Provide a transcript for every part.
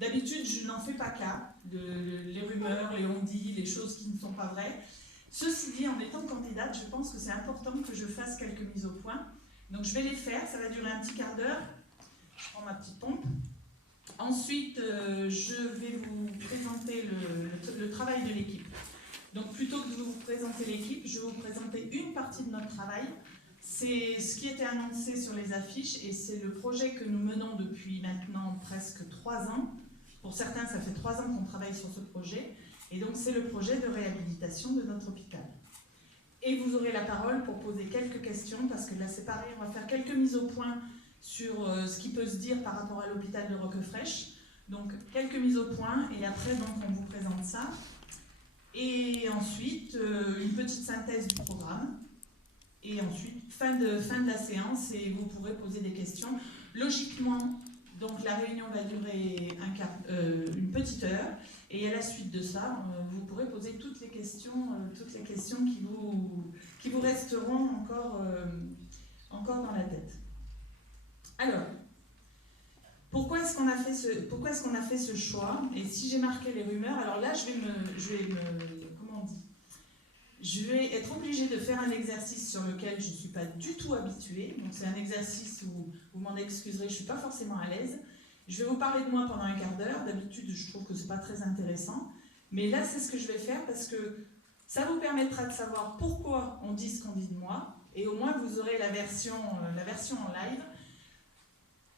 D'habitude, je n'en fais pas cas, les rumeurs, les on-dit, les choses qui ne sont pas vraies. Ceci dit, en étant candidate, je pense que c'est important que je fasse quelques mises au point. Donc je vais les faire, ça va durer un petit quart d'heure. Je prends ma petite pompe. Ensuite, je vais vous présenter le travail de l'équipe. Donc plutôt que de vous présenter l'équipe, je vais vous présenter une partie de notre travail. C'est ce qui était annoncé sur les affiches et c'est le projet que nous menons depuis maintenant presque 3 ans. Pour certains, ça fait 3 ans qu'on travaille sur ce projet. Et donc c'est le projet de réhabilitation de notre hôpital. Et vous aurez la parole pour poser quelques questions, parce que là c'est pareil, on va faire quelques mises au point sur ce qui peut se dire par rapport à l'hôpital de Roquefraîche. Donc quelques mises au point, et après donc, on vous présente ça. Et ensuite, une petite synthèse du programme. Et ensuite, fin de la séance, et vous pourrez poser des questions. Logiquement, donc la réunion va durer une petite heure. Et à la suite de ça, vous pourrez poser toutes les questions qui vous resteront encore dans la tête. Alors, pourquoi est-ce qu'on a fait ce choix? Et si j'ai marqué les rumeurs, alors là, je vais être obligée de faire un exercice sur lequel je ne suis pas du tout habituée. Donc c'est un exercice où, vous m'en excuserez, je ne suis pas forcément à l'aise. Je vais vous parler de moi pendant un quart d'heure. D'habitude, je trouve que ce n'est pas très intéressant. Mais là, c'est ce que je vais faire parce que ça vous permettra de savoir pourquoi on dit ce qu'on dit de moi. Et au moins, vous aurez la version en live.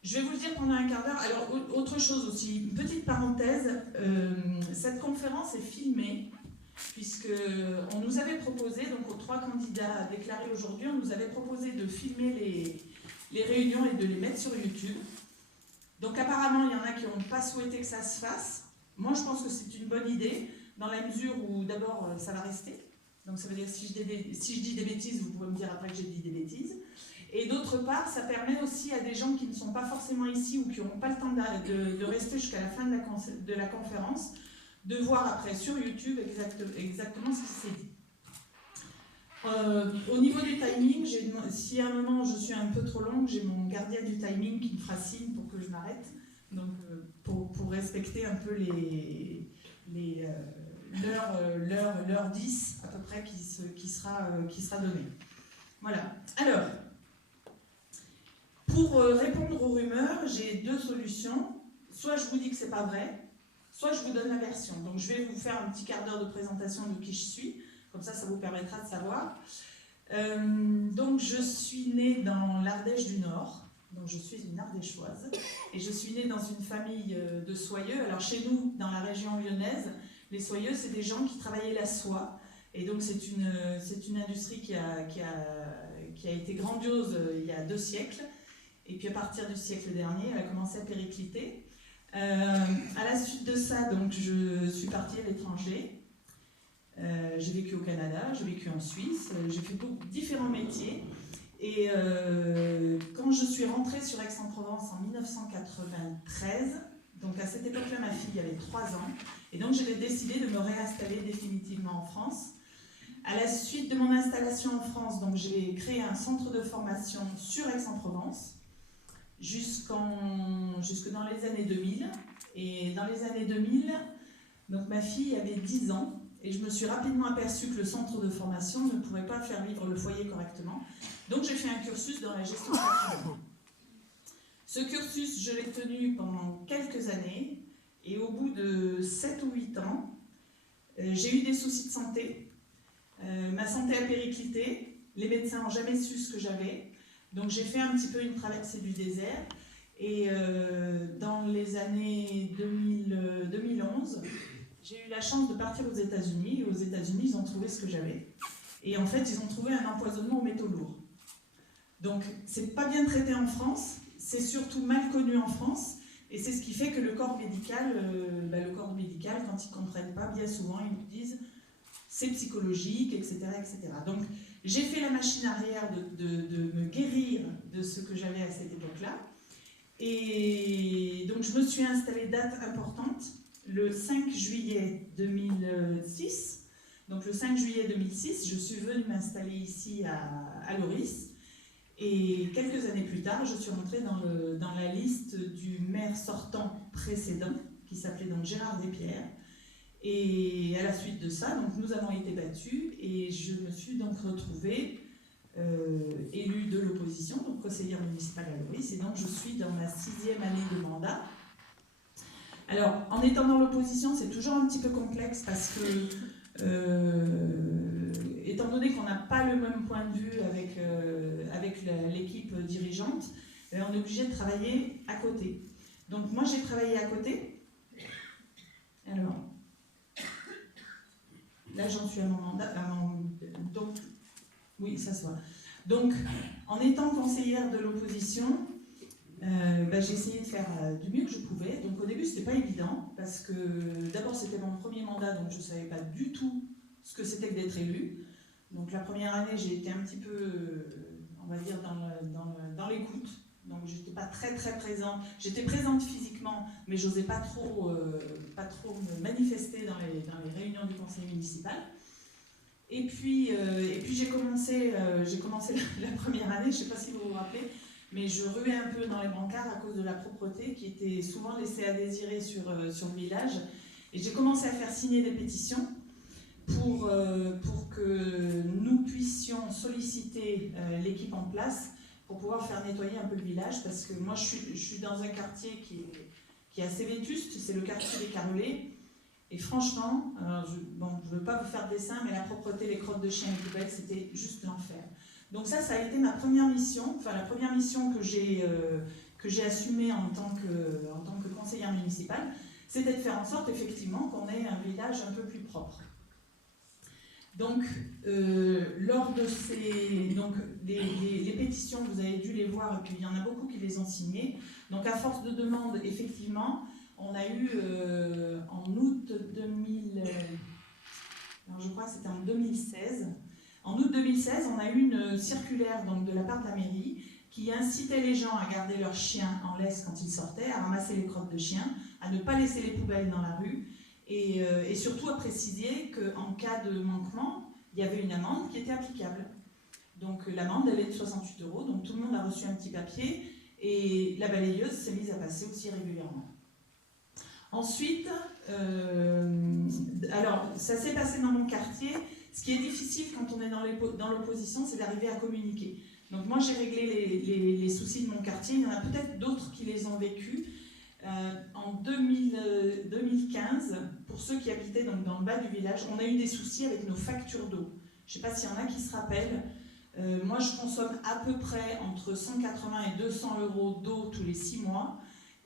Je vais vous le dire pendant un quart d'heure. Alors, autre chose aussi, une petite parenthèse. Cette conférence est filmée, puisqu'on nous avait proposé, donc aux 3 candidats déclarés aujourd'hui, on nous avait proposé de filmer les réunions et de les mettre sur YouTube. Donc apparemment, il y en a qui n'ont pas souhaité que ça se fasse. Moi, je pense que c'est une bonne idée, dans la mesure où, d'abord, ça va rester. Donc ça veut dire, si je dis des bêtises, vous pouvez me dire après que j'ai dit des bêtises. Et d'autre part, ça permet aussi à des gens qui ne sont pas forcément ici ou qui n'auront pas le temps de rester jusqu'à la fin de la conférence, de voir après sur YouTube exactement ce qui s'est dit. Au niveau du timing, si à un moment je suis un peu trop longue, j'ai mon gardien du timing qui me fera signe pour que je m'arrête, donc pour respecter un peu l'heure 10 à peu près qui sera donnée. Voilà. Alors, pour répondre aux rumeurs, j'ai 2 solutions. Soit je vous dis que c'est pas vrai, soit je vous donne la version. Donc je vais vous faire un petit quart d'heure de présentation de qui je suis. Comme ça vous permettra de savoir. Donc je suis née dans l'Ardèche du Nord, donc je suis une Ardéchoise, et je suis née dans une famille de soyeux. Alors chez nous, dans la région lyonnaise, les soyeux, c'est des gens qui travaillaient la soie, et donc c'est une industrie qui a été grandiose il y a 2 siècles, et puis à partir du siècle dernier, elle a commencé à péricliter. À la suite de ça, donc je suis partie à l'étranger. J'ai vécu au Canada, j'ai vécu en Suisse, j'ai fait différents métiers. Et quand je suis rentrée sur Aix-en-Provence en 1993, donc à cette époque-là, ma fille avait 3 ans, et donc j'ai décidé de me réinstaller définitivement en France. À la suite de mon installation en France, donc j'ai créé un centre de formation sur Aix-en-Provence jusque dans les années 2000. Et dans les années 2000, donc ma fille avait 10 ans. Et je me suis rapidement aperçue que le centre de formation ne pouvait pas faire vivre le foyer correctement. Donc j'ai fait un cursus dans la gestion patrimoine. Ce cursus, je l'ai tenu pendant quelques années. Et au bout de 7 ou 8 ans, j'ai eu des soucis de santé. Ma santé a périclité. Les médecins n'ont jamais su ce que j'avais. Donc j'ai fait un petit peu une traversée du désert. Et dans les années 2011, j'ai eu la chance de partir aux États-Unis. Et aux États-Unis, ils ont trouvé ce que j'avais. Et en fait, ils ont trouvé un empoisonnement aux métaux lourds. Donc, c'est pas bien traité en France. C'est surtout mal connu en France. Et c'est ce qui fait que le corps médical, quand ils ne comprennent pas, bien souvent, ils nous disent c'est psychologique, etc., etc. Donc, j'ai fait la machine arrière de me guérir de ce que j'avais à cette époque-là. Et donc, je me suis installée, date importante, le 5 juillet 2006. Donc le 5 juillet 2006, je suis venue m'installer ici à Loris. Et quelques années plus tard, je suis rentrée dans la liste du maire sortant précédent, qui s'appelait donc Gérard Despierres. Et à la suite de ça, donc, nous avons été battus et je me suis donc retrouvée élue de l'opposition, donc conseillère municipale à Loris, et donc je suis dans ma 6e année de mandat. Alors, en étant dans l'opposition, c'est toujours un petit peu complexe parce que, étant donné qu'on n'a pas le même point de vue avec l'équipe dirigeante, on est obligé de travailler à côté. Donc moi, j'ai travaillé à côté. Alors, là, j'en suis à mon mandat. Donc, oui, ça se voit. Donc, en étant conseillère de l'opposition, j'ai essayé de faire du mieux que je pouvais. Donc au début, c'était pas évident, parce que d'abord, c'était mon premier mandat, donc je ne savais pas du tout ce que c'était que d'être élue. Donc la première année, j'ai été un petit peu, on va dire, dans l'écoute. Donc j'étais pas très présente. J'étais présente physiquement, mais j'osais pas trop me manifester dans les réunions du conseil municipal. Et puis j'ai commencé la première année, je ne sais pas si vous vous rappelez, mais je ruais un peu dans les brancards à cause de la propreté qui était souvent laissée à désirer sur le village. Et j'ai commencé à faire signer des pétitions pour que nous puissions solliciter l'équipe en place pour pouvoir faire nettoyer un peu le village, parce que moi je suis dans un quartier qui est assez vétuste, c'est le quartier des Carolets. Et franchement, je ne veux pas vous faire de dessin, mais la propreté, les crottes de chiens et les poubelles, c'était juste l'enfer. Donc ça a été ma première mission, enfin la première mission que j'ai assumée en tant que conseillère municipale, c'était de faire en sorte effectivement qu'on ait un village un peu plus propre. Donc, lors de les pétitions, vous avez dû les voir, et puis il y en a beaucoup qui les ont signées. Donc à force de demandes, effectivement, on a eu en août 2000, alors je crois que c'était en 2016. En août 2016, on a eu une circulaire donc, de la part de la mairie qui incitait les gens à garder leurs chiens en laisse quand ils sortaient, à ramasser les crottes de chiens, à ne pas laisser les poubelles dans la rue et surtout à préciser qu'en cas de manquement, il y avait une amende qui était applicable. Donc l'amende, elle est de 68 €, donc tout le monde a reçu un petit papier et la balayeuse s'est mise à passer aussi régulièrement. Ensuite, alors ça s'est passé dans mon quartier. Ce qui est difficile quand on est dans l'opposition, c'est d'arriver à communiquer. Donc moi, j'ai réglé les soucis de mon quartier. Il y en a peut-être d'autres qui les ont vécus. En 2015, pour ceux qui habitaient donc dans le bas du village, on a eu des soucis avec nos factures d'eau. Je ne sais pas s'il y en a qui se rappellent. Moi, je consomme à peu près entre 180 et 200 € d'eau tous les 6 mois.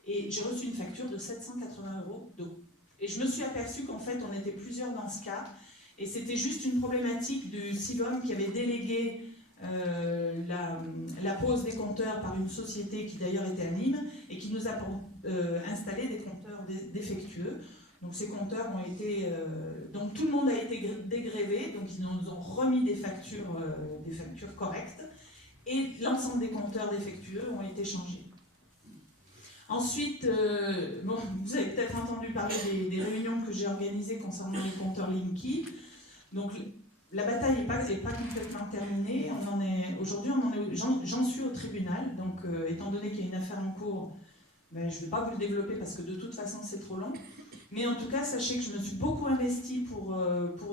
Et j'ai reçu une facture de 780 € d'eau. Et je me suis aperçue qu'en fait, on était plusieurs dans ce cas. Et c'était juste une problématique du Sivom qui avait délégué la pose des compteurs par une société qui d'ailleurs était à Nîmes et qui nous a installé des compteurs défectueux. Donc ces compteurs ont été... donc tout le monde a été dégrévé, donc ils nous ont remis des factures correctes et l'ensemble des compteurs défectueux ont été changés. Ensuite, vous avez peut-être entendu parler des réunions que j'ai organisées concernant les compteurs Linky. Donc la bataille n'est pas complètement terminée. Aujourd'hui, j'en suis au tribunal. Donc étant donné qu'il y a une affaire en cours, je ne vais pas vous le développer parce que de toute façon c'est trop long. Mais en tout cas, sachez que je me suis beaucoup investie pour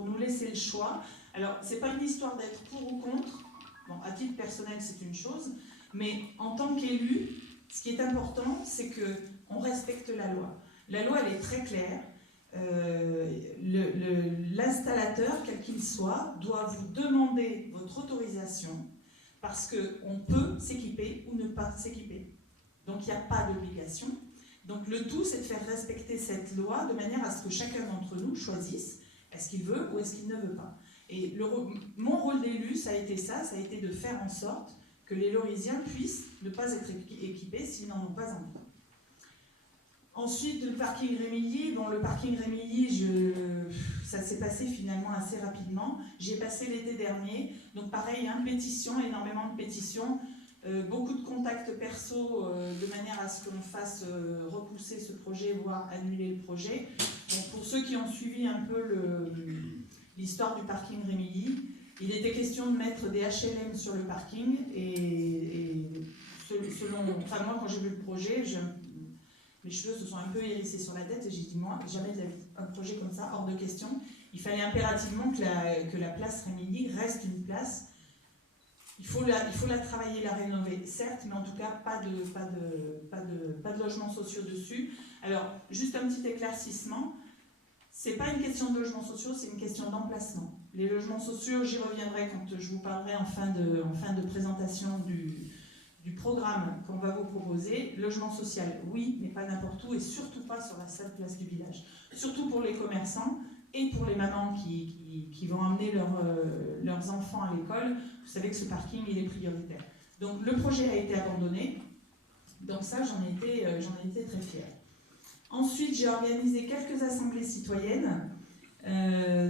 nous laisser le choix. Alors, ce n'est pas une histoire d'être pour ou contre. Bon, à titre personnel, c'est une chose. Mais en tant qu'élu, ce qui est important, c'est qu'on respecte la loi. La loi, elle est très claire. L'installateur, quel qu'il soit, doit vous demander votre autorisation parce qu'on peut s'équiper ou ne pas s'équiper. Donc il n'y a pas d'obligation. Donc le tout, c'est de faire respecter cette loi de manière à ce que chacun d'entre nous choisisse est-ce qu'il veut ou est-ce qu'il ne veut pas. Et mon rôle d'élu, ça a été de faire en sorte que les Lorisiens puissent ne pas être équipés s'ils n'en ont pas envie. Ensuite, le parking Rémilly. Bon, le parking Rémilly, ça s'est passé finalement assez rapidement. J'y ai passé l'été dernier. Donc pareil, énormément de pétitions, beaucoup de contacts perso de manière à ce qu'on fasse repousser ce projet, voire annuler le projet. Donc pour ceux qui ont suivi un peu l'histoire du parking Rémilly, il était question de mettre des HLM sur le parking et moi quand j'ai vu le projet, mes cheveux se sont un peu hérissés sur la tête et j'ai dit, moi, jamais de la vie, un projet comme ça, hors de question. Il fallait impérativement que la place Rémilly reste une place. Il faut la travailler, la rénover, certes, mais en tout cas, pas de logements sociaux dessus. Alors, juste un petit éclaircissement, c'est pas une question de logements sociaux, c'est une question d'emplacement. Les logements sociaux, j'y reviendrai quand je vous parlerai en fin de présentation du programme qu'on va vous proposer. Logement social, oui, mais pas n'importe où et surtout pas sur la seule place du village. Surtout pour les commerçants et pour les mamans qui vont emmener leurs enfants à l'école. Vous savez que ce parking, il est prioritaire. Donc le projet a été abandonné. Donc ça, j'en ai été très fière. Ensuite, j'ai organisé quelques assemblées citoyennes.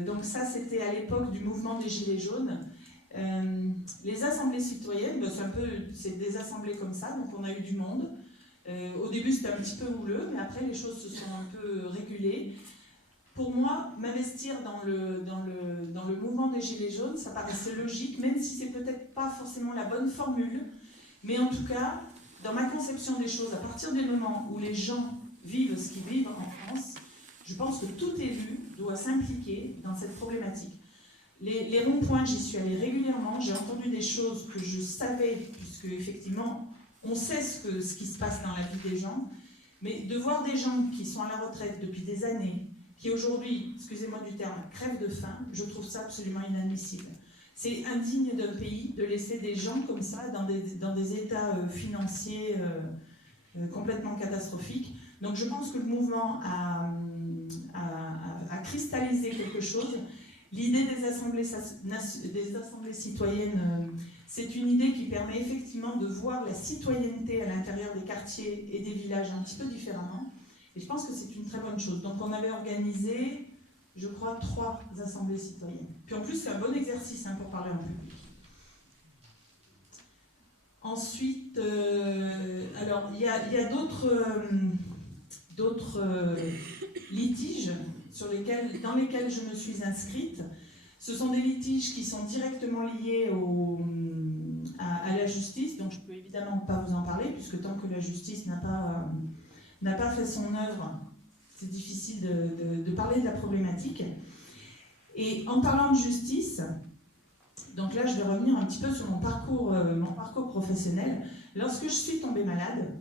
Donc ça, c'était à l'époque du mouvement des Gilets jaunes. Les assemblées citoyennes, ben, c'est des assemblées comme ça, donc on a eu du monde. Au début, c'était un petit peu houleux, mais après, les choses se sont un peu régulées. Pour moi, m'investir dans le mouvement des Gilets jaunes, ça paraissait logique, même si c'est peut-être pas forcément la bonne formule. Mais en tout cas, dans ma conception des choses, à partir du moment où les gens vivent ce qu'ils vivent en France, je pense que tout élu doit s'impliquer dans cette problématique. Les ronds-points, j'y suis allée régulièrement, j'ai entendu des choses que je savais, puisque effectivement, on sait ce qui se passe dans la vie des gens, mais de voir des gens qui sont à la retraite depuis des années, qui aujourd'hui, excusez-moi du terme, crèvent de faim, je trouve ça absolument inadmissible. C'est indigne d'un pays de laisser des gens comme ça dans des états financiers complètement catastrophiques. Donc je pense que le mouvement a cristallisé quelque chose. L'idée des assemblées citoyennes, c'est une idée qui permet effectivement de voir la citoyenneté à l'intérieur des quartiers et des villages un petit peu différemment. Et je pense que c'est une très bonne chose. Donc on avait organisé, je crois, 3 assemblées citoyennes. Puis en plus, c'est un bon exercice pour parler en public. Ensuite, alors il y a d'autres litiges dans lesquels je me suis inscrite. Ce sont des litiges qui sont directement liés à la justice, donc je ne peux évidemment pas vous en parler, puisque tant que la justice n'a pas fait son œuvre, c'est difficile de parler de la problématique. Et en parlant de justice, donc là je vais revenir un petit peu sur mon parcours professionnel. Lorsque je suis tombée malade,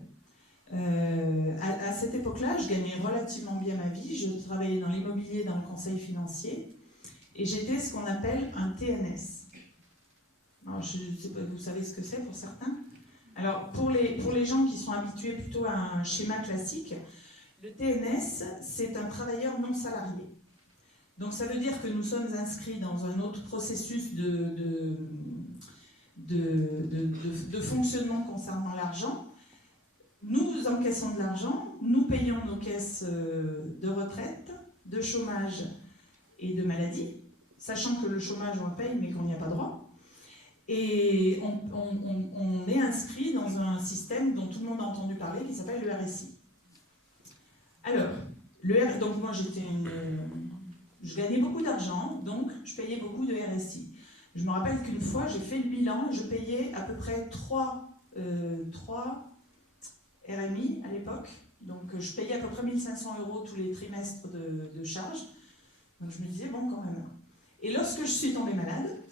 à cette époque-là, je gagnais relativement bien ma vie. Je travaillais dans l'immobilier, dans le conseil financier, et j'étais ce qu'on appelle un TNS. Alors, je sais pas, vous savez ce que c'est pour certains? Alors, pour les gens qui sont habitués plutôt à un schéma classique, le TNS, c'est un travailleur non salarié. Donc, ça veut dire que nous sommes inscrits dans un autre processus de fonctionnement concernant l'argent. Nous encaissons de l'argent, nous payons nos caisses de retraite, de chômage et de maladie, sachant que le chômage on le paye mais qu'on n'y a pas droit. Et on est inscrit dans un système dont tout le monde a entendu parler qui s'appelle le RSI. Alors, donc moi je gagnais beaucoup d'argent, donc je payais beaucoup de RSI. Je me rappelle qu'une fois j'ai fait le bilan, je payais à peu près 3 RMI à l'époque, donc je payais à peu près 1 500 € tous les trimestres de charges, donc je me disais bon quand même. Et lorsque je suis tombée malade,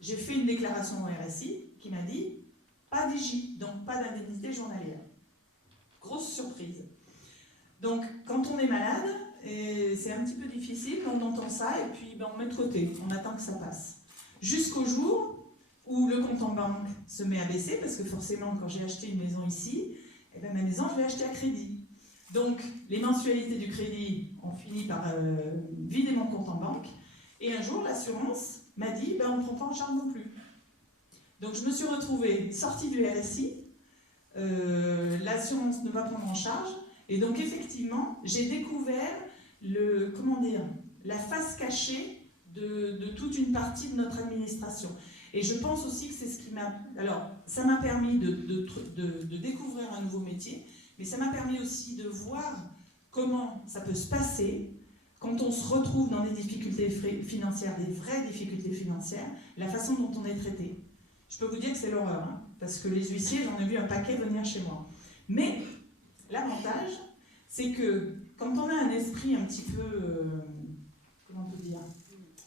j'ai fait une déclaration au RSI qui m'a dit pas d'IJ, donc pas d'indemnité journalière. Grosse surprise. Donc quand on est malade, c'est un petit peu difficile, on entend ça et puis on met de côté, on attend que ça passe. Jusqu'au jour où le compte en banque se met à baisser, parce que forcément quand j'ai acheté une maison ici, ma maison, je l'ai achetée à crédit. Donc, les mensualités du crédit ont fini par vider mon compte en banque. Et un jour, l'assurance m'a dit, on ne prend pas en charge non plus. Donc, je me suis retrouvée sortie du RSI. L'assurance ne va prendre en charge. Et donc, effectivement, j'ai découvert la face cachée de toute une partie de notre administration. Et je pense aussi que c'est ce qui m'a... Alors, ça m'a permis de découvrir un nouveau métier, mais ça m'a permis aussi de voir comment ça peut se passer quand on se retrouve dans des difficultés financières, des vraies difficultés financières, la façon dont on est traité. Je peux vous dire que c'est l'horreur, parce que les huissiers, j'en ai vu un paquet venir chez moi. Mais L'avantage, c'est que quand on a un esprit un petit peu, comment on peut dire,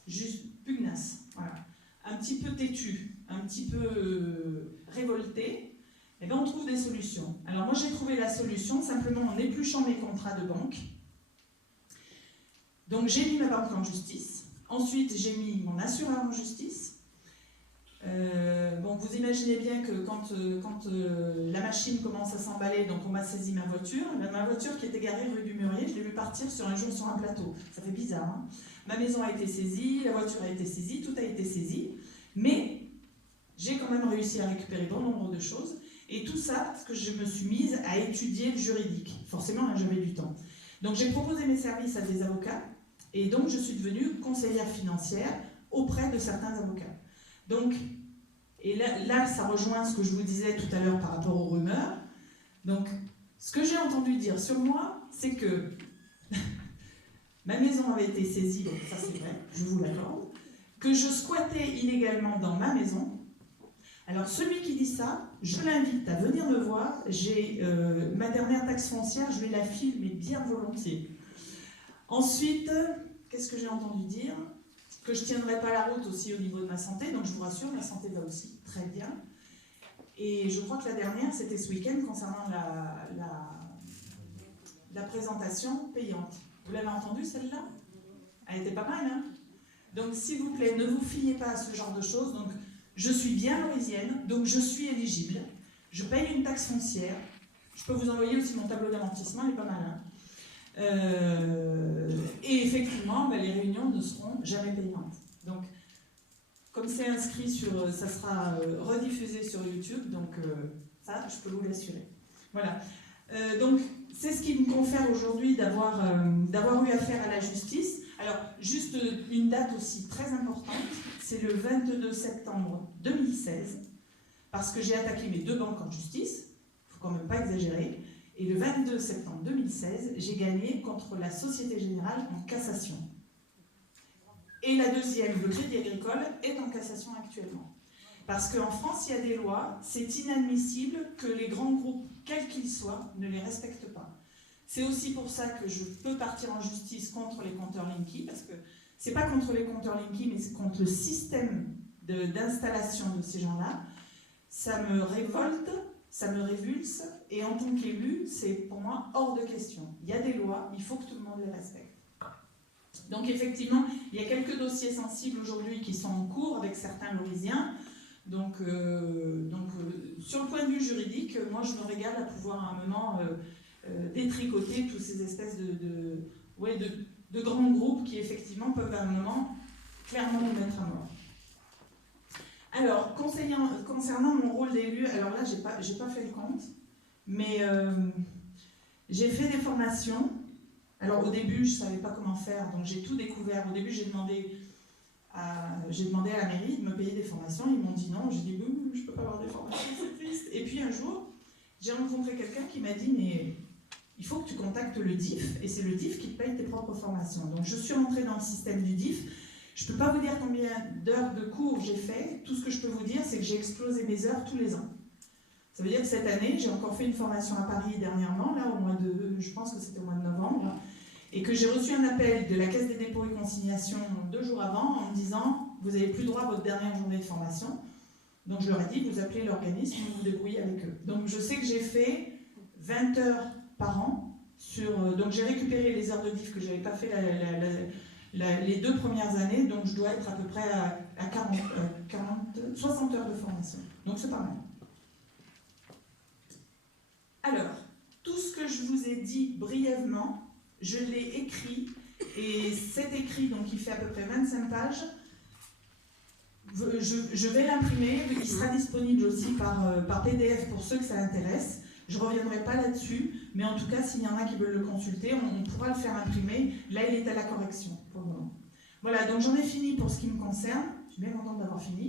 juste pugnace, voilà, un petit peu têtu, un petit peu révolté, eh ben on trouve des solutions. Alors moi j'ai trouvé la solution simplement en épluchant mes contrats de banque. Donc j'ai mis ma banque en justice, ensuite j'ai mis mon assureur en justice. Bon, vous imaginez bien que quand la machine commence à s'emballer, donc on m'a saisi ma voiture, ma voiture qui était garée rue du Mûrier, je l'ai vu partir sur un jour sur un plateau. Ça fait bizarre, hein. Ma maison a été saisie, la voiture a été saisie, tout a été saisi, mais j'ai quand même réussi à récupérer bon nombre de choses, et tout ça parce que je me suis mise à étudier le juridique. Forcément, là, j'avais du temps. Donc j'ai proposé mes services à des avocats, et donc je suis devenue conseillère financière auprès de certains avocats. Donc, et là, ça rejoint ce que je vous disais tout à l'heure par rapport aux rumeurs. Donc, ce que j'ai entendu dire sur moi, c'est que ma maison avait été saisie, donc ça c'est vrai, je vous l'accorde, que je squattais illégalement dans ma maison. Alors, celui qui dit ça, je l'invite à venir me voir. J'ai ma dernière taxe foncière, je vais la file, mais bien volontiers. Ensuite, qu'est-ce que j'ai entendu dire ? Que je ne tiendrai pas la route aussi au niveau de ma santé, donc je vous rassure, ma santé va aussi très bien. Et je crois que la dernière, c'était ce week-end concernant la présentation payante. Vous l'avez entendue celle-là? Elle était pas mal, hein? Donc s'il vous plaît, ne vous fiez pas à ce genre de choses. Donc je suis bien mauricienne, donc je suis éligible, je paye une taxe foncière, je peux vous envoyer aussi mon tableau d'amortissement, il est pas mal, hein? Et effectivement, les réunions ne seront jamais payantes. Donc, comme c'est inscrit sur, ça sera rediffusé sur YouTube, donc ça, je peux vous l'assurer. Voilà. Donc, c'est ce qui me confère aujourd'hui d'avoir eu affaire à la justice. Alors, juste une date aussi très importante, c'est le 22 septembre 2016, parce que j'ai attaqué mes 2 banques en justice, il ne faut quand même pas exagérer. Et le 22 septembre 2016, j'ai gagné contre la Société Générale en cassation. Et la deuxième, le Crédit Agricole, est en cassation actuellement. Parce qu'en France, il y a des lois, c'est inadmissible que les grands groupes, quels qu'ils soient, ne les respectent pas. C'est aussi pour ça que je peux partir en justice contre les compteurs Linky, parce que c'est pas contre les compteurs Linky, mais c'est contre le système d'installation de ces gens-là. Ça me révolte. Ça me révulse, et en tant qu'élu, c'est pour moi hors de question. Il y a des lois, il faut que tout le monde les respecte. Donc effectivement, il y a quelques dossiers sensibles aujourd'hui qui sont en cours avec certains Mauriciens. Donc sur le point de vue juridique, moi je me régale à pouvoir à un moment détricoter toutes ces espèces de grands groupes qui effectivement peuvent à un moment clairement nous mettre à mort. Alors, concernant mon rôle d'élu, alors là, j'ai pas fait le compte, mais j'ai fait des formations. Alors, au début, je ne savais pas comment faire, donc j'ai tout découvert. Au début, j'ai demandé à la mairie de me payer des formations. Ils m'ont dit non. J'ai dit, je ne peux pas avoir des formations, c'est triste. Et puis, un jour, j'ai rencontré quelqu'un qui m'a dit, mais il faut que tu contactes le DIF, et c'est le DIF qui te paye tes propres formations. Donc, je suis rentrée dans le système du DIF. Je ne peux pas vous dire combien d'heures de cours j'ai fait. Tout ce que je peux vous dire, c'est que j'ai explosé mes heures tous les ans. Ça veut dire que cette année, j'ai encore fait une formation à Paris dernièrement, là, je pense que c'était au mois de novembre, et que j'ai reçu un appel de la Caisse des dépôts et consignations 2 jours avant en me disant « Vous n'avez plus droit à votre dernière journée de formation ». Donc je leur ai dit « Vous appelez l'organisme, vous vous débrouillez avec eux ». Donc je sais que j'ai fait 20 heures par an. Donc j'ai récupéré les heures de DIF que je n'avais pas fait les 2 premières années, donc je dois être à peu près à 60 heures de formation. Donc c'est pas mal. Alors, tout ce que je vous ai dit brièvement, je l'ai écrit, et cet écrit, donc il fait à peu près 25 pages, je vais l'imprimer, il sera disponible aussi par PDF pour ceux que ça intéresse. Je ne reviendrai pas là-dessus, mais en tout cas, s'il y en a qui veulent le consulter, on pourra le faire imprimer. Là, il est à la correction pour le moment. Voilà, donc j'en ai fini pour ce qui me concerne. Je suis bien contente d'avoir fini.